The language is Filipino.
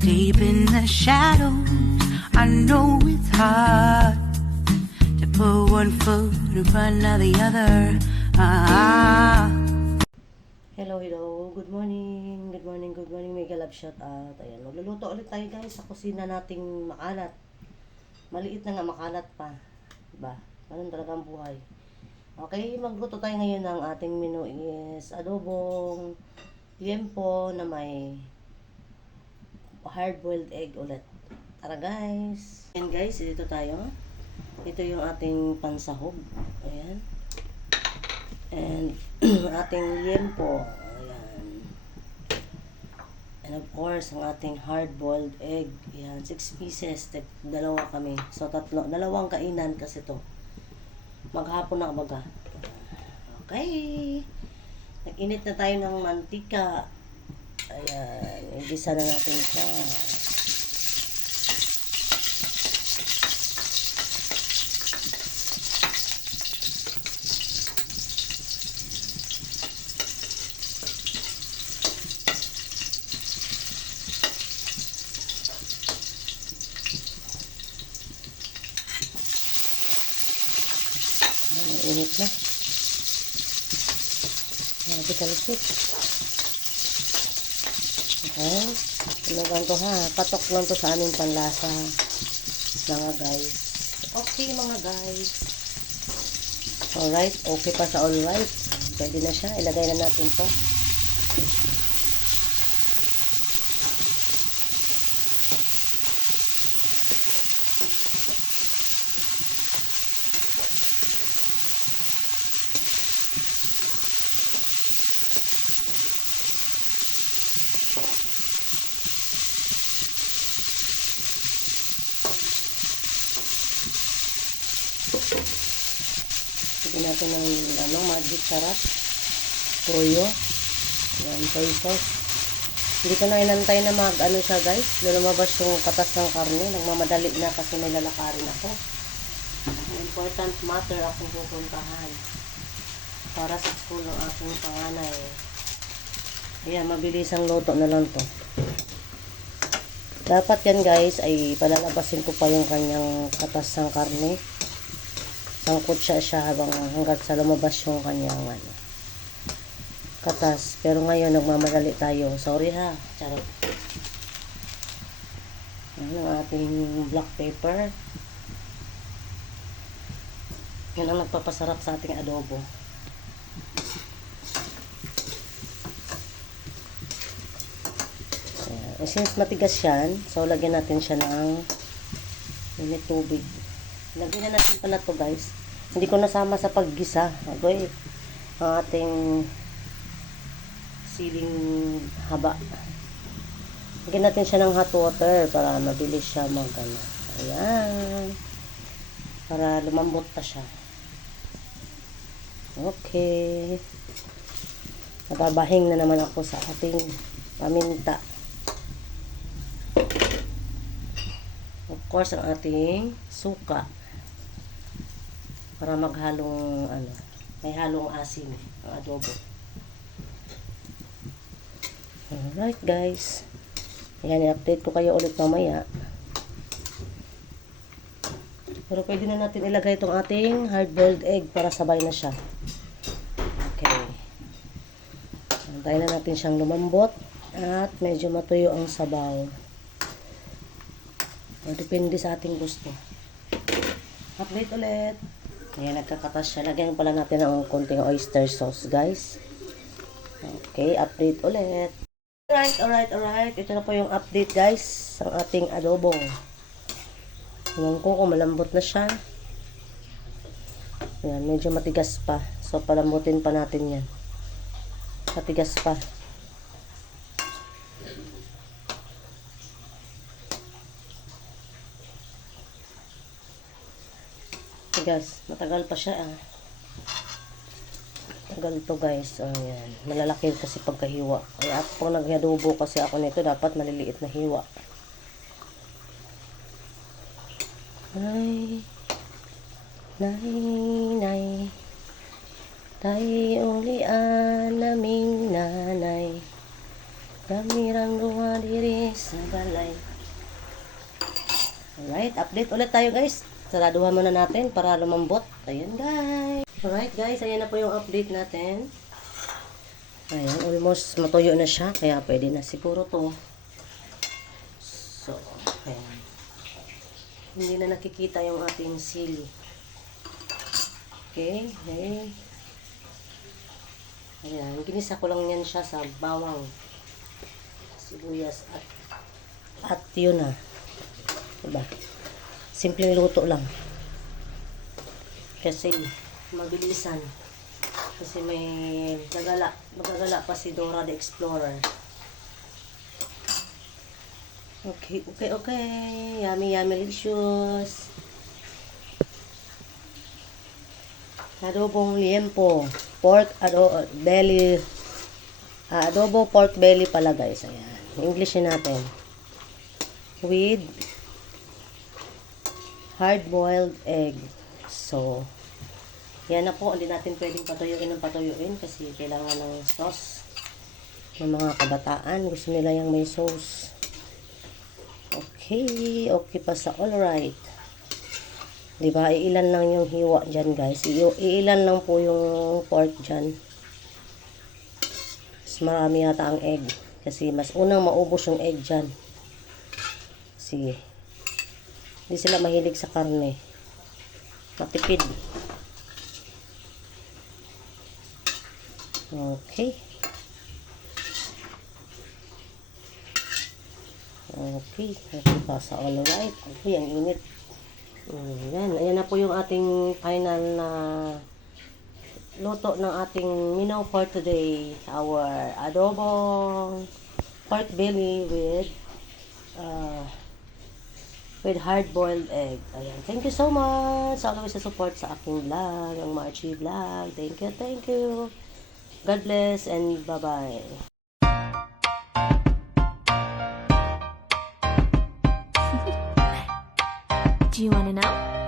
Deep in the shadows, I know it's hard to put one foot in front of the other. Hello. Good morning. Good morning. Mega love shout out. Ayan, magluluto ulit tayo guys sa kusina nating makalat. Maliit na nga, makalat pa. Diba? Ganun talaga ang buhay. Okay, magluto tayo ngayon ng ating menu is adobong liempo na may hard-boiled egg ulit. Tara guys. Ayan guys, dito tayo. Ito yung ating pansahog. Ayan. And ating liempo. Ayan. And of course, ang ating hard-boiled egg. Ayan, 6 pieces. Dalawa kami. So, dalawang kainan kasi to. Maghapon na baga. Okay. Nag-init na tayo ng mantika. Ayan. Igisa na natin ito. Ayan, init na. Grabe kalusot. Okay. Ano lang to ha? Patok lang to sa aming panlasa. Mga guys. Okay mga guys. Alright. Okay pa sa alright. Pwede na siya. Ilagay na natin to. Lagyan natin ng magic sarap. Toyo. Yan, soy sauce. Hindi ko na inantay na siya guys. Lumabas yung katas ng karne. Nagmamadali na kasi may lalakarin ako. Important matter akong pupuntahan. Para sa school ng aking panganay. Ayan, mabilis ang luto na lang to. Dapat yan guys ay palalabasin ko pa yung kanyang katas ng karne. Sangkot siya hanggat sa lumabas yung kanyang katas. Pero ngayon nagmamadali tayo. Sorry ha. Charot. Yan ang ating black pepper. Yan ang nagpapasarap sa ating adobo. Ayan. Since matigas yan, so lagyan natin siya ng init tubig. Lagyan na natin pala to guys. Hindi ko nasama sa paggisa. Agoy, ang ating siling haba. Lagyan natin siya ng hot water para mabilis siya ayan. Para lumambot pa siya. Okay. Nababahing na naman ako sa ating paminta. Of course, ang ating suka. Para maghalong may halong asin ang adobo. Alright guys. Ayan, i-update ko kayo ulit mamaya. Pero pwede na natin ilagay itong ating hard-boiled egg para sabay na siya. Okay. Antayin na natin siyang lumambot at medyo matuyo ang sabaw. O, depende sa ating gusto. Update ulit. Ayan, nagkakatas siya. Lagyan pala natin ng konting oyster sauce, guys. Okay, update ulit. Alright. Ito na po yung update, guys, sa ating adobong. Tingnan ko kung malambot na siya. Ayan, medyo matigas pa. So, palambutin pa natin yan. Matigas pa. Guys, matagal pa siya Matagal to guys. Ayan. Malalaki kasi pagkahiwa. Kaya pag naghadobo kasi ako nito, dapat maliliit na hiwa. Nay, tayong lian naming nanay. Damirang duha diri sa balay. Alright, update ulit tayo guys. Saraduhan muna natin para lumambot. Ayan guys. Alright guys, ayan na po yung update natin. Ayan, almost matuyo na siya. Kaya pwede na siguro to. So, ayan. Hindi na nakikita yung ating sili. Okay, okay. Ayan, ginisa ko lang yan siya sa bawang, sibuyas at yun na. Diba? Simpleng luto lang. Kasi mabilisan. Kasi may magagala pa si Dora the Explorer. Okay, okay, okay. Yummy, yummy, delicious. Adobong liempo. Pork, belly. Adobo pork belly pala guys. Ayan. English natin. With hard-boiled egg. So, yan na po. Hindi natin pwedeng patuyuin kasi kailangan ng sauce ng mga kabataan. Gusto nila yung may sauce. Okay. Okay pa sa alright. Diba? Iilan lang yung hiwa dyan guys. Iilan lang po yung pork dyan. Mas marami yata ang egg. Kasi mas unang maubos yung egg dyan. Sige. Hindi sila mahilig sa karne. Matipid. Okay. Okay. Okay pa sa alright. Okay, ang init. Ayan na po yung ating final na luto ng ating menu for today. Our adobong pork belly with hard-boiled egg. Ayan. Thank you so much. Always sa support sa aking vlog, ang Marchie Vlog. Thank you, thank you. God bless and bye-bye. Do you want to know?